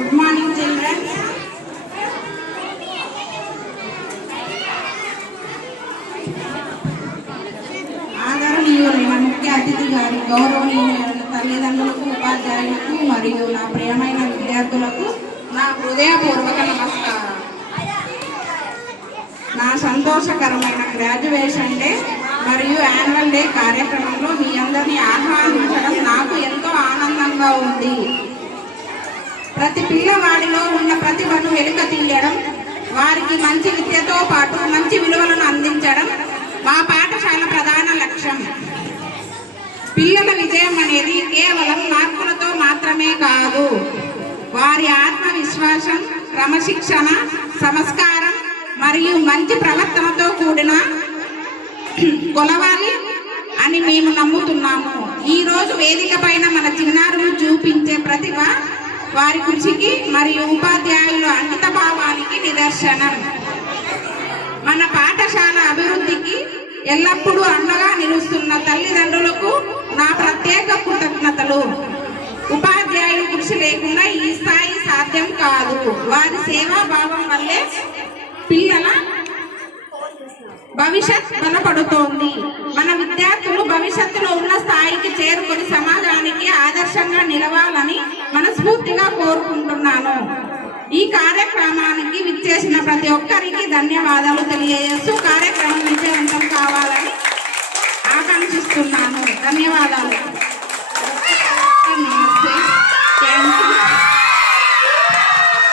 Good morning, children. ఆదరణీయులైన ముఖ్య అతిథి గారి గౌరవనీయులైన తల్లిదండ్రులకు, ఉపాధ్యాయులకు మరియు నా ప్రియమైన విద్యార్థులకు నా హృదయపూర్వక నమస్కారం. నా సంతోషకరమైన గ్రాడ్యుయేషన్ డే మరియు యాన్యువల్ డే కార్యక్రమంలో మీ అందరినీ ఆహ్వానించడం నాకు ఎంతో ఆనందంగా ఉంది. ప్రతి పిల్లవాడిలో ఉన్న ప్రతిభను వెలుక తీయడం, వారికి మంచి విద్యతో పాటు మంచి విలువలను అందించడం మా పాఠశాల ప్రధాన లక్ష్యం. పిల్లల విజయం అనేది కేవలం మార్కులతో మాత్రమే కాదు, వారి ఆత్మవిశ్వాసం, క్రమశిక్షణ, సంస్కారం మరియు మంచి ప్రవర్తనతో కూడిన కొలవాలి అని మేము నమ్ముతున్నాము. ఈరోజు వేదిక పైన మన చిన్నారులు చూపించే ప్రతిభ వారి కృషికి మరియు ఉపాధ్యాయుల అంకిత భావానికి నిదర్శనం. మన పాఠశాల అభివృద్ధికి ఎల్లప్పుడూ అండగా నిలుస్తున్న తల్లిదండ్రులకు నా ప్రత్యేక కృతజ్ఞతలు. ఉపాధ్యాయుల కృషి లేకుండా ఈ స్థాయి సాధ్యం కాదు. వారి సేవాభావం వల్లే పిల్లల భవిష్యత్ బలపడుతోంది. మన విద్యార్థులు భవిష్యత్తులో ఉన్న స్థాయికి చేరుకొని సమాజానికి ఆదర్శంగా నిలవాలని మనస్ఫూర్తిగా కోరుకుంటున్నాను. ఈ కార్యక్రమానికి విచ్చేసిన ప్రతి ఒక్కరికి ధన్యవాదాలు తెలియజేస్తూ కార్యక్రమం విజయవంతం కావాలని ఆకాంక్షిస్తున్నాను. ధన్యవాదాలు.